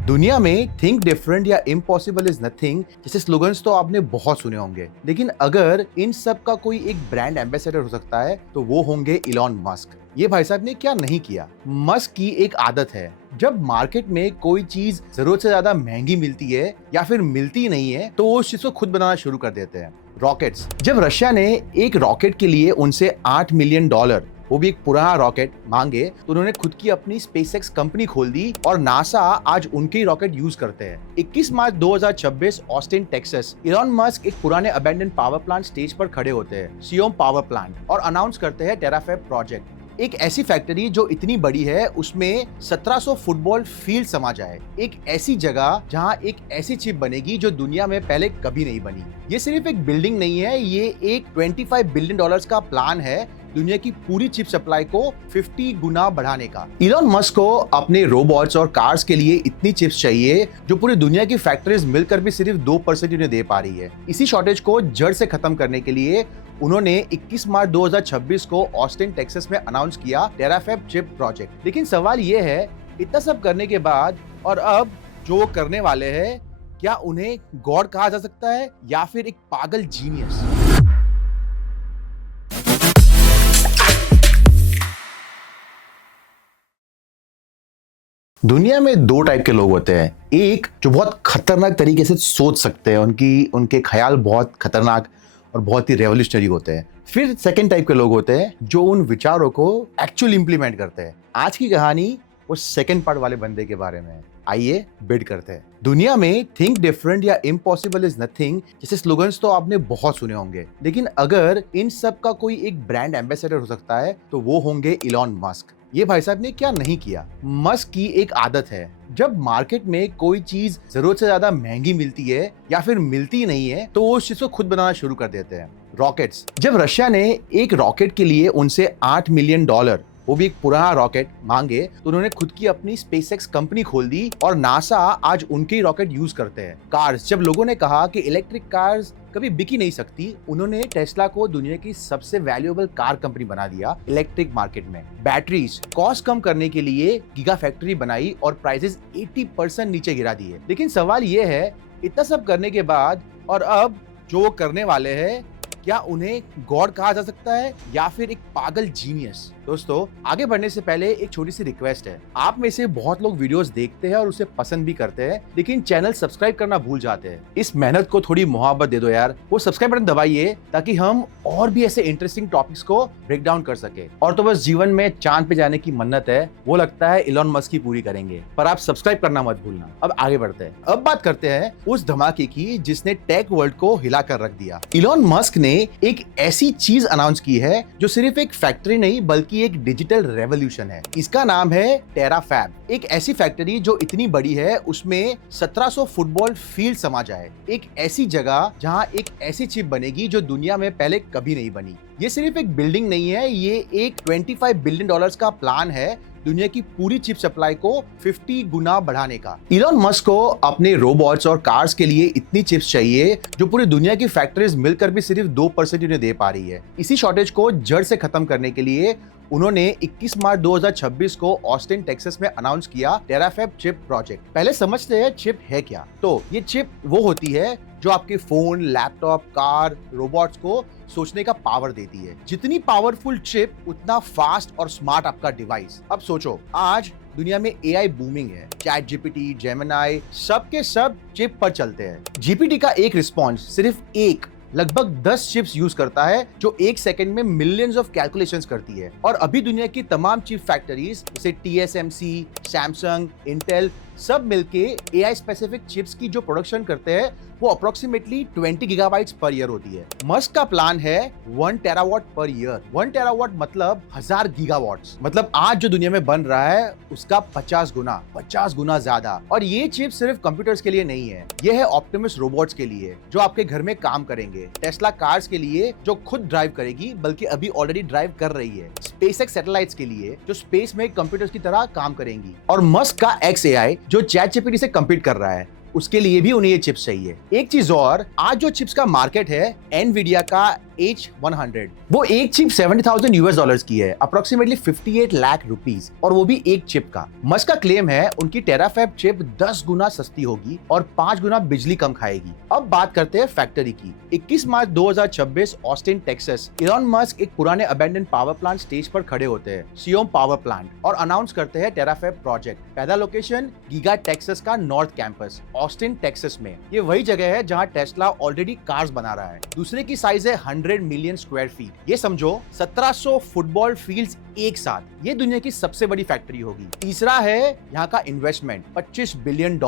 दुनिया में think different या इम्पॉसिबल इज नथिंग जैसे स्लोगन्स तो आपने बहुत सुने होंगे, लेकिन अगर इन सब का कोई एक ब्रांड एम्बेसडर हो सकता है तो वो होंगे इलॉन मस्क। ये भाई साहब ने क्या नहीं किया। मस्क की एक आदत है, जब मार्केट में कोई चीज जरूरत से ज्यादा महंगी मिलती है या फिर मिलती नहीं है तो वो उस चीज को खुद बनाना शुरू कर देते हैं। रॉकेट्स, जब रशिया ने एक रॉकेट के लिए उनसे $8 मिलियन, वो भी एक पुराना रॉकेट, मांगे तो उन्होंने खुद की अपनी स्पेसएक्स कंपनी खोल दी और नासा आज उनके ही रॉकेट यूज करते हैं। 21 मार्च 2026 ऑस्टिन टेक्सास, इलॉन मस्क एक पुराने अबैंडन पावर प्लांट स्टेज पर खड़े होते हैं, सियोम पावर प्लांट, और अनाउंस करते हैं टेराफैब प्रोजेक्ट। एक ऐसी फैक्ट्री जो इतनी बड़ी है उसमें 1700 फुटबॉल फील्ड समा जाए, एक ऐसी जगह जहां एक ऐसी चिप बनेगी जो दुनिया में पहले कभी नहीं बनी। ये सिर्फ एक बिल्डिंग नहीं है, ये एक $25 बिलियन का प्लान है दुनिया की पूरी चिप सप्लाई को 50 गुना बढ़ाने का। इलॉन मस्क को अपने रोबोट्स और कार्स के लिए इतनी चिप्स चाहिए जो पूरी दुनिया की फैक्ट्रीज मिलकर भी सिर्फ 2% उन्हें दे पा रही है। इसी शॉर्टेज को जड़ से खत्म करने के लिए उन्होंने 21 मार्च 2026 को ऑस्टिन टेक्सास में अनाउंस किया टेराफैब चिप प्रोजेक्ट। लेकिन सवाल ये है, इतना सब करने के बाद और अब जो वो करने वाले हैं, क्या उन्हें गॉड कहा जा सकता है या फिर एक पागल जीनियस? दुनिया में दो टाइप के लोग होते हैं। एक जो बहुत खतरनाक तरीके से सोच सकते हैं, उनके ख्याल बहुत खतरनाक और बहुत ही रेवोल्यूशनरी होते हैं। फिर सेकंड टाइप के लोग होते हैं जो उन विचारों को एक्चुअली इंप्लीमेंट करते हैं। आज की कहानी वो सेकंड पार्ट वाले बंदे के बारे में है। आइए बिड करते हैं। दुनिया में थिंक डिफरेंट या इम्पॉसिबल इज नथिंग जैसे स्लोगन्स तो आपने बहुत सुने होंगे, लेकिन अगर इन सब का कोई एक ब्रांड एम्बेसडर हो सकता है तो वो होंगे इलॉन मस्क। ये भाई साहब ने क्या नहीं किया। मस्क की एक आदत है, जब मार्केट में कोई चीज जरूरत से ज्यादा महंगी मिलती है या फिर मिलती नहीं है तो वो उस चीज को खुद बनाना शुरू कर देते हैं। रॉकेट्स, जब रशिया ने एक रॉकेट के लिए उनसे $8 मिलियन, वो भी एक पुराना रॉकेट, मांगे तो उन्होंने खुद की अपनी स्पेसएक्स कंपनी खोल दी और नासा आज उनके ही रॉकेट यूज करते हैं। कार्स, जब लोगों ने कहा कि इलेक्ट्रिक कार्स कभी बिकी नहीं सकती, उन्होंने टेस्ला को दुनिया की सबसे वैल्यूएबल कार कंपनी बना दिया इलेक्ट्रिक मार्केट में। बैटरीज, कॉस्ट कम करने के लिए गीगा फैक्ट्री बनाई और प्राइसेस 80% नीचे गिरा दिए। लेकिन सवाल ये है, इतना सब करने के बाद और अब जो वो करने वाले हैं, क्या उन्हें गॉड कहा जा सकता है या फिर एक पागल जीनियस? दोस्तों, आगे बढ़ने से पहले एक छोटी सी रिक्वेस्ट है। आप में से बहुत लोग वीडियोस देखते हैं और उसे पसंद भी करते हैं, लेकिन चैनल सब्सक्राइब करना भूल जाते हैं। इस मेहनत को थोड़ी मोहब्बत दे दो यार। वो सब्सक्राइब बटन दबाइए ताकि हम और भी ऐसे इंटरेस्टिंग टॉपिक्स को ब्रेक डाउन कर सके। और तो बस जीवन में चांद पे जाने की मन्नत है, वो लगता है इलॉन मस्क ही पूरी करेंगे, पर आप सब्सक्राइब करना मत भूलना। अब आगे बढ़ते हैं। अब बात करते हैं उस धमाके की जिसने टेक वर्ल्ड को हिला कर रख दिया। इलॉन मस्क ने एक ऐसी चीज अनाउंस की है जो सिर्फ एक फैक्ट्री नहीं बल्कि एक डिजिटल रेवोल्यूशन है। इसका नाम है टेराफैब। एक ऐसी फैक्ट्री जो इतनी बड़ी है उसमें 1700 फुटबॉल फील्ड समा जाए, एक ऐसी जगह जहां एक ऐसी चिप बनेगी जो दुनिया में पहले कभी नहीं बनी। ये सिर्फ एक बिल्डिंग नहीं है, ये एक $25 बिलियन का प्लान है दुनिया की पूरी चिप सप्लाई को 50 गुना बढ़ाने का। इलॉन मस्क को अपने रोबोट्स और कार्स के लिए इतनी चिप्स चाहिए जो पूरी दुनिया की फैक्ट्रीज मिलकर भी सिर्फ 2% उन्हें दे पा रही है। इसी शॉर्टेज को जड़ से खत्म करने के लिए उन्होंने 21 मार्च 2026 को ऑस्टिन टेक्सास में अनाउंस किया टेराफैब चिप प्रोजेक्ट। पहले समझते हैं चिप है क्या। तो ये चिप वो होती है जो आपके फोन, लैपटॉप, कार, रोबोट्स को सोचने का पावर देती है। जितनी पावरफुल चिप उतना फास्ट और स्मार्ट आपका डिवाइस। अब सोचो, आज दुनिया में एआई बूमिंग है। चैट जीपीटी, जेमिनाई, सब के सब चिप पर चलते हैं। जीपीटी का एक रिस्पॉन्स सिर्फ लगभग 10 चिप्स यूज करता है जो एक सेकंड में मिलियंस ऑफ कैलकुलेशंस करती है। और अभी दुनिया की तमाम चिप फैक्ट्रीज जैसे TSMC, सैमसंग, इंटेल सब मिलके एआई स्पेसिफिक चिप्स की जो प्रोडक्शन करते हैं वो अप्रोक्सीमेटली 20 गीगाबाइट्स पर ईयर होती है। मस्क का प्लान है 1 टेरावाट पर ईयर। 1 टेरावाट मतलब 1000 गीगावाट्स, मतलब आज जो दुनिया में बन रहा है उसका 50 गुना ज्यादा। और ये चिप सिर्फ कंप्यूटर्स के लिए नहीं है, ये है ऑप्टिमस रोबोट्स के लिए जो आपके घर में काम करेंगे, टेस्ला कार्स के लिए जो खुद ड्राइव करेगी बल्कि अभी ऑलरेडी ड्राइव कर रही है, स्पेसएक्स सैटेलाइट्स के लिए जो स्पेस में कंप्यूटर्स की तरह काम करेंगी, और मस्क का XAI जो चैट जीपीटी से कम्पीट कर रहा है उसके लिए भी उन्हें ये चिप्स चाहिए। एक चीज और, आज जो चिप्स का मार्केट है, एनवीडिया का H100। वो एक चिप 70,000 यूएस डॉलर्स की है, अप्रोक्सीमेटली 58 लाख रुपीस, और वो भी एक चिप का। मस्क का क्लेम है उनकी टेराफैब चिप 10 गुना सस्ती होगी और 5 गुना बिजली कम खाएगी। अब बात करते हैं फैक्ट्री की। 21 मार्च 2026 ऑस्टिन टेक्सास, इलॉन मस्क एक पुराने अबैंडन पावर प्लांट स्टेज पर खड़े होते हैं, सियोम पावर प्लांट, और अनाउंस करते हैं टेराफैब प्रोजेक्ट। पहला लोकेशन गीगा टेक्सास का नॉर्थ कैंपस, ऑस्टिन टेक्सास में। ये वही जगह है जहां टेस्ला ऑलरेडी कार्स बना रहा है। दूसरे की साइज है 100 मिलियन स्क्वायर फीट। ये समझो 1700 फुटबॉल फील्ड्स एक साथ। ये दुनिया की सबसे बड़ी फैक्ट्री होगी। तीसरा है यहाँ का investment, $25 billion,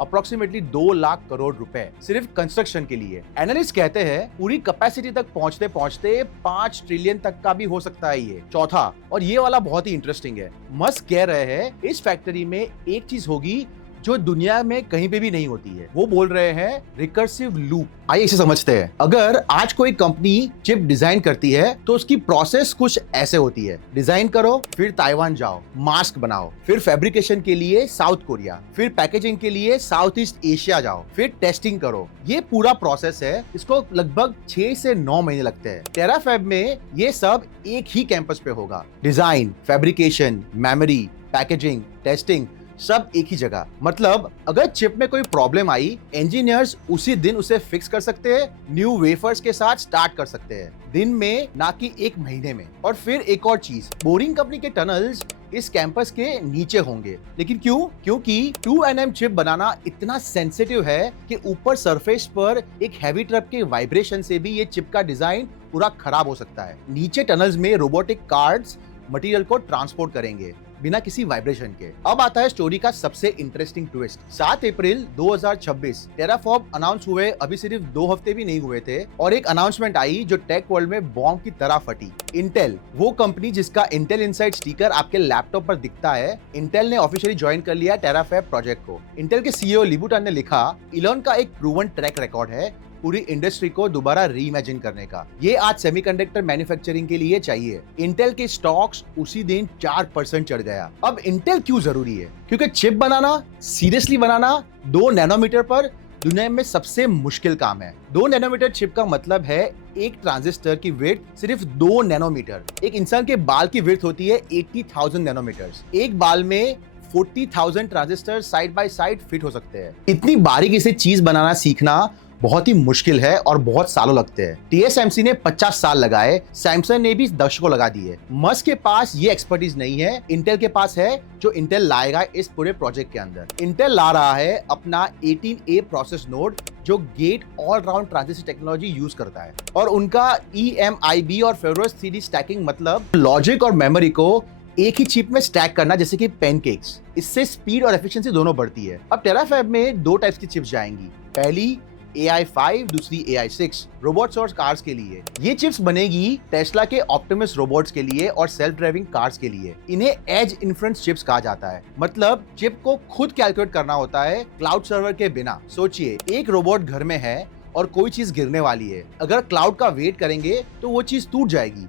approximately 2 lakh crore रुपए सिर्फ कंस्ट्रक्शन के लिए। एनालिस्ट कहते हैं पूरी कैपेसिटी तक पहुंचते पहुंचते 5 ट्रिलियन तक का भी हो सकता है ये। चौथा, और ये वाला बहुत ही इंटरेस्टिंग है, मस्क कह रहे हैं इस फैक्ट्री में एक चीज होगी जो दुनिया में कहीं पे भी नहीं होती है। वो बोल रहे हैं रिकर्सिव लूप। आइए इसे समझते हैं। अगर आज कोई कंपनी चिप डिजाइन करती है तो उसकी प्रोसेस कुछ ऐसे होती है। डिजाइन करो, फिर ताइवान जाओ, मास्क बनाओ, फिर फैब्रिकेशन के लिए साउथ कोरिया, फिर पैकेजिंग के लिए साउथ ईस्ट एशिया जाओ, फिर टेस्टिंग करो। ये पूरा प्रोसेस है, इसको लगभग 6 से 9 महीने लगते हैं। टेराफैब में ये सब एक ही कैंपस पे होगा। Design, fabrication, memory, packaging, testing, सब एक ही जगह। मतलब अगर चिप में कोई प्रॉब्लम आई, इंजीनियर्स उसी दिन उसे फिक्स कर सकते हैं, न्यू वेफर्स के साथ स्टार्ट कर सकते हैं, दिन में, ना कि 1 महीने में। और फिर एक और चीज, बोरिंग कंपनी के टनल्स इस कैंपस के नीचे होंगे। लेकिन क्यों? क्योंकि 2nm चिप बनाना इतना सेंसिटिव है कि ऊपर सरफेस पर एक हैवी ट्रक के वाइब्रेशन से भी ये चिप का डिजाइन पूरा खराब हो सकता है। नीचे टनल्स में रोबोटिक कार्ड्स मटेरियल को ट्रांसपोर्ट करेंगे बिना किसी वाइब्रेशन के। अब आता है स्टोरी का सबसे इंटरेस्टिंग ट्विस्ट। 7 अप्रैल 2026 टेराफैब अनाउंस हुए, अभी सिर्फ 2 हफ्ते भी नहीं हुए थे, और एक अनाउंसमेंट आई जो टेक वर्ल्ड में बॉम्ब की तरह फटी। इंटेल, वो कंपनी जिसका इंटेल इनसाइड स्टिकर आपके लैपटॉप पर दिखता है, इंटेल ने ऑफिशियली ज्वाइन कर लिया टेराफैब प्रोजेक्ट को। इंटेल के सीईओ लिबुटन ने लिखा, इलॉन का एक प्रूवन ट्रैक रिकॉर्ड है पूरी इंडस्ट्री को दोबारा रीइमेजिन करने का। ये आज सेमीकंडक्टर मैन्युफैक्चरिंग के लिए चाहिए। इंटेल के स्टॉक्स उसी दिन 4% चढ़ गया। अब इंटेल क्यों जरूरी है? क्योंकि चिप बनाना, सीरियसली बनाना 2 नैनोमीटर पर दुनिया में सबसे मुश्किल काम है। 2 नैनोमीटर चिप का मतलब है एक ट्रांजिस्टर की विड्थ सिर्फ 2 नैनोमीटर। एक इंसान के बाल की विड्थ होती है 80,000 नैनोमीटर। एक बाल में 40,000 transistor side by side fit हो सकते हैं। इतनी बारीकी से चीज बनाना सीखना बहुत ही मुश्किल है और बहुत सालों लगते हैं। TSMC ने 50 साल लगाए, सैमसंग ने भी दशकों लगा दिए। मस्क के पास ये एक्सपर्टीज नहीं है, इंटेल के पास है, जो इंटेल लाएगा इस पूरे प्रोजेक्ट के अंदर। इंटेल ला रहा है अपना 18A प्रोसेस नोड, जो get all round transistor technology use करता है, और उनका EMIB और फेरोस 3D स्टैकिंग, मतलब लॉजिक और मेमोरी को एक ही चिप में स्टैक करना, जैसे कि पैनकेक्स। इससे स्पीड और एफिशिएंसी दोनों बढ़ती है। अब टेराफैब में 2 टाइप्स की चिप्स जाएंगी। पहली AI5, दूसरी AI6 रोबोट्स और कार्स के लिए। ये चिप्स बनेगी टेस्ला के ऑप्टिमस रोबोट्स के लिए और सेल्फ ड्राइविंग कार्स के लिए। इन्हें एज इन्फ्रेंस चिप्स कहा जाता है, मतलब चिप को खुद कैलकुलेट करना होता है क्लाउड सर्वर के बिना। सोचिए, एक रोबोट घर में है और कोई चीज गिरने वाली है, अगर क्लाउड का वेट करेंगे तो वो चीज टूट जाएगी।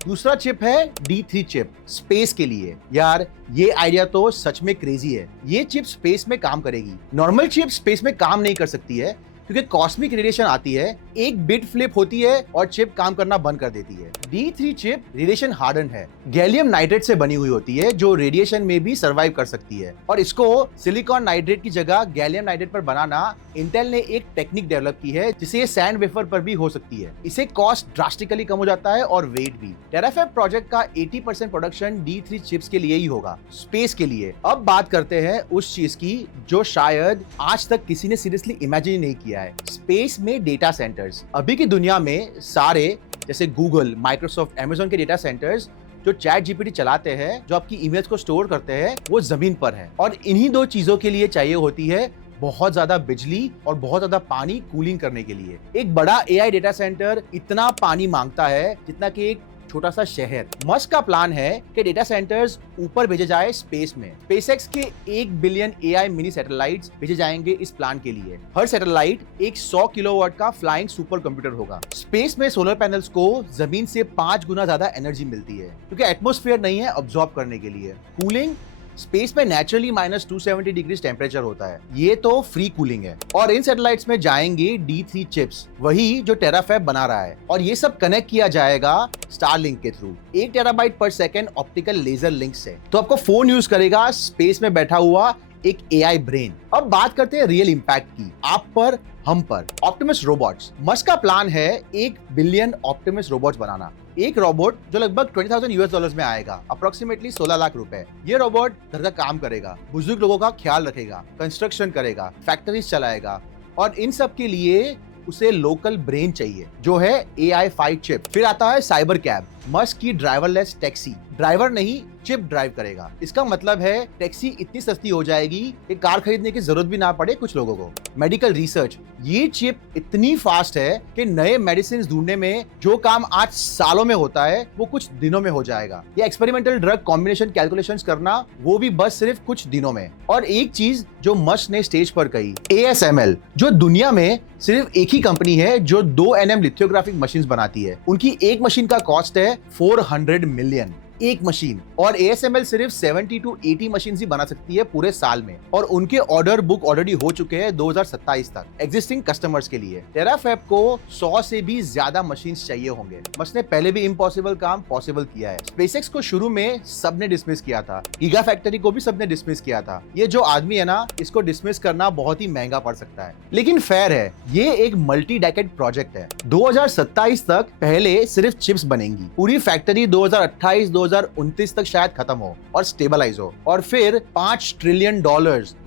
दूसरा चिप है D3 चिप, स्पेस के लिए। यार ये आइडिया तो सच में क्रेजी है। ये चिप स्पेस में काम करेगी। नॉर्मल चिप स्पेस में काम नहीं कर सकती है क्योंकि कॉस्मिक रेडिएशन आती है, एक बिट फ्लिप होती है और चिप काम करना बंद कर देती है। D3 चिप रेडिएशन हार्डन है, गैलियम नाइट्रेट से बनी हुई होती है, जो रेडिएशन में भी सर्वाइव कर सकती है। और इसको सिलिकॉन नाइट्रेट की जगह गैलियम नाइट्रेट पर बनाना इंटेल ने एक टेक्निक डेवलप की है, जिसे ये सैंड वेफर पर भी हो सकती है। इसे कॉस्ट ड्रास्टिकली कम हो जाता है और वेट भी। टेराफैब प्रोजेक्ट का 80% प्रोडक्शन D3 चिप्स के लिए ही होगा, स्पेस के लिए। अब बात करते हैं उस चीज की जो शायद आज तक किसी ने सीरियसली इमेजिन नहीं किया है, स्पेस में डेटा सेंटर्स। अभी की दुनिया में सारे, जैसे गूगल, माइक्रोसॉफ्ट, अमेज़न के डेटा सेंटर्स जो ChatGPT चलाते हैं, जो आपकी इमेज को स्टोर करते हैं, वो जमीन पर है। और इन्हीं 2 चीजों के लिए चाहिए होती है बहुत ज्यादा बिजली और बहुत ज्यादा पानी कूलिंग करने के लिए। एक बड़ा AI डेटा सेंटर इतना पानी मांगता है जितना कि एक छोटा सा शहर। मस्क का प्लान है कि डेटा सेंटर्स ऊपर भेजे जाए स्पेस में। SpaceX के 1 बिलियन AI मिनी सैटेलाइट्स भेजे जाएंगे इस प्लान के लिए। हर सैटेलाइट एक 100 किलोवाट का फ्लाइंग सुपर कंप्यूटर होगा। स्पेस में सोलर पैनल्स को जमीन से 5 गुना ज्यादा एनर्जी मिलती है, क्योंकि एटमॉस्फेयर नहीं है ऑब्जॉर्ब करने के लिए। कूलिंग स्पेस में नेचुरली -270 डिग्री टेम्परेचर होता है, ये तो फ्री कूलिंग है। और इन सैटेलाइट्स में जाएंगे D3 चिप्स, वही जो टेराफैब बना रहा है, और ये सब कनेक्ट किया जाएगा स्टारलिंक के through 1 terabyte per second optical laser link से। तो आपको फोन यूज करेगा स्पेस में बैठा हुआ एक AI ब्रेन। अब बात करते हैं रियल इंपैक्ट की, आप पर, हम पर। ऑप्टिमस रोबोट्स, मस्क का प्लान है 1 बिलियन ऑप्टिमस रोबोट्स बनाना। एक रोबोट जो लगभग $20,000 में आएगा, अप्रोक्सीमेटली 16 लाख रुपए। ये रोबोट घर का काम करेगा, बुजुर्ग लोगों का ख्याल रखेगा, कंस्ट्रक्शन करेगा, फैक्ट्रीज चलाएगा, और इन सब के लिए उसे लोकल ब्रेन चाहिए जो है AI 5 चिप। फिर आता है साइबर कैब, मस्क की ड्राइवरलेस टैक्सी। ड्राइवर नहीं, चिप ड्राइव करेगा। इसका मतलब है टैक्सी इतनी सस्ती हो जाएगी कि कार खरीदने की जरूरत भी ना पड़े कुछ लोगों को। मेडिकल रिसर्च, ये चिप इतनी फास्ट है कि नए मेडिसिन ढूंढने में जो काम आज सालों में होता है वो कुछ दिनों में हो जाएगा। ये एक्सपेरिमेंटल ड्रग कॉम्बिनेशन कैलकुलेशंस करना, वो भी बस सिर्फ कुछ दिनों में। और एक चीज जो मस्क ने स्टेज पर कही, ASML, जो दुनिया में सिर्फ एक ही कंपनी है जो 2 nm लिथोग्राफिक मशीन बनाती है। उनकी एक मशीन का कॉस्ट है 400 मिलियन, एक मशीन। और ASML सिर्फ 70 to 80 मशीन ही बना सकती है पूरे साल में, और उनके ऑर्डर बुक ऑलरेडी हो चुके हैं 2027 तक एग्जिस्टिंग कस्टमर्स के लिए। टेराफैब को 100 से भी ज्यादा मशीन चाहिए होंगे। मस्क ने पहले भी इम्पॉसिबल काम पॉसिबल किया है। स्पेसएक्स को शुरू में सबने डिसमिस किया था, गीगा फैक्ट्री को भी सबने डिसमिस किया था। ये जो आदमी है ना, इसको डिसमिस करना बहुत ही महंगा पड़ सकता है, लेकिन फेयर है, ये एक मल्टी डेकेड प्रोजेक्ट है। 2027 तक पहले सिर्फ चिप्स बनेंगी, पूरी फैक्ट्री 2028-2029 तक शायद खत्म हो और स्टेबलाइज हो, और फिर $5 ट्रिलियन,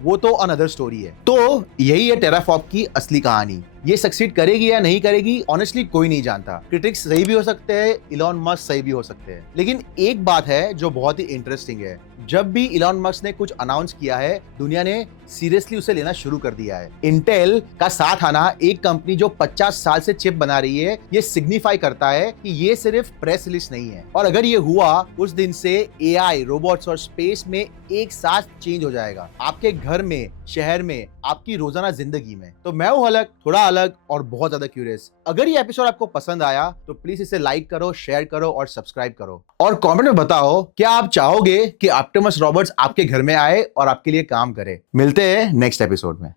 वो तो अनदर स्टोरी है। तो यही है टेराफॉप की असली कहानी। ये सक्सीड करेगी या नहीं करेगी, ऑनेस्टली कोई नहीं जानता। क्रिटिक्स सही भी हो सकते हैं, इलॉन मस्क सही भी हो सकते हैं, लेकिन एक बात है जो बहुत ही इंटरेस्टिंग है, जब भी इलॉन मस्क ने कुछ अनाउंस किया है, दुनिया ने सीरियसली उसे लेना शुरू कर दिया है। इंटेल का साथ आना, एक कंपनी जो 50 साल से चिप बना रही है, ये सिग्निफाई करता है कि ये सिर्फ प्रेस रिलीज नहीं है। और अगर ये हुआ, उस दिन से AI, रोबोट्स और स्पेस में एक साथ चेंज हो जाएगा, आपके घर में, शहर में, आपकी रोजाना जिंदगी में। तो मैं हूं अलग, थोड़ा अलग और बहुत ज्यादा क्यूरियस। अगर ये एपिसोड आपको पसंद आया तो प्लीज इसे लाइक करो, शेयर करो और सब्सक्राइब करो, और कमेंट में बताओ क्या आप चाहोगे कि ऑप्टिमस रोबोट्स आपके घर में आए और आपके लिए काम करे। मिलते हैं नेक्स्ट एपिसोड में।